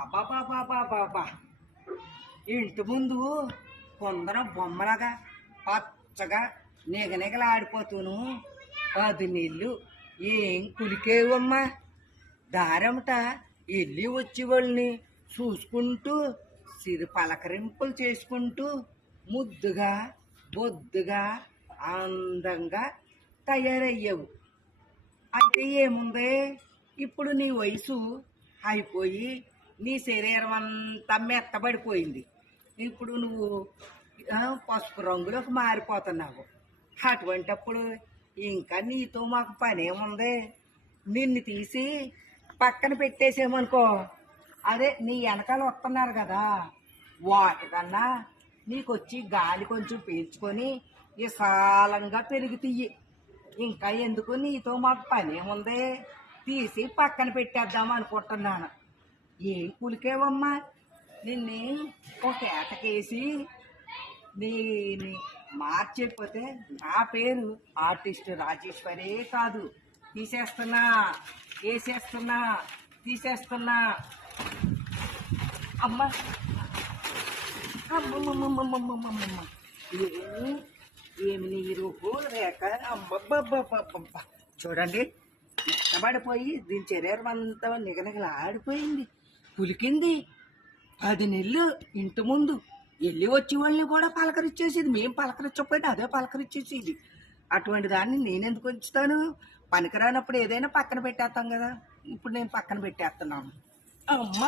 అబాబాబాబాబా ఇంటి ముందు కొందరు బొమ్మలాగా పచ్చగా నిగనిగలాడిపోతూను 10 నీళ్ళు ఏం కులికేవమ్మా. దారమట వెళ్ళి వచ్చి వాళ్ళని చూసుకుంటూ సిరి పలకరింపులు చేసుకుంటూ ముద్దుగా బొద్దుగా అందంగా తయారయ్యావు. అయితే ఏముంది, ఇప్పుడు నీ వయసు అయిపోయి నీ శరీరం అంతా మెత్తబడిపోయింది. ఇప్పుడు నువ్వు పసుపు రంగులోకి మారిపోతున్నావు. అటువంటప్పుడు ఇంకా నీతో మాకు పనేముంది? నిన్ను తీసి పక్కన పెట్టేసేమనుకో, అదే నీ వెనకాల వస్తున్నారు కదా, వాటికన్నా నీకొచ్చి గాలి కొంచెం పీల్చుకొని విశాలంగా పెరుగుతాయి. ఇంకా ఎందుకు నీతో మాకు పనేముంది? తీసి పక్కన పెట్టేద్దాం అనుకుంటున్నాను. ఏం కులికేవమ్మా, నిన్ను ఒక ఏటకేసి నీ మార్చేపోతే నా పేరు ఆర్టిస్ట్ రాజేశ్వరే కాదు. తీసేస్తున్నా, వేసేస్తున్నా, తీసేస్తున్నా. అమ్మ అమ్మమ్మమ్మమ్మమ్మమ్మమ్మ ఏమి నీ రూపు రేఖ. అమ్మబ్బబ్బబ్బబ్బ చూడండి, ఇష్టపడిపోయి దీని శరీరం అంతా నిగనిగలాడిపోయింది, పులికింది. 10 నెలలు ఇంటి ముందు వెళ్ళి వచ్చి వాళ్ళని కూడా పలకరించేసేది. మేము పలకరించకపోయినా అదే పలకరించేసేది. అటువంటి దాన్ని నేనెందుకు ఉంచుతాను? పనికిరానప్పుడు ఏదైనా పక్కన పెట్టేస్తాం కదా. ఇప్పుడు నేను పక్కన పెట్టేస్తున్నాను. అమ్మ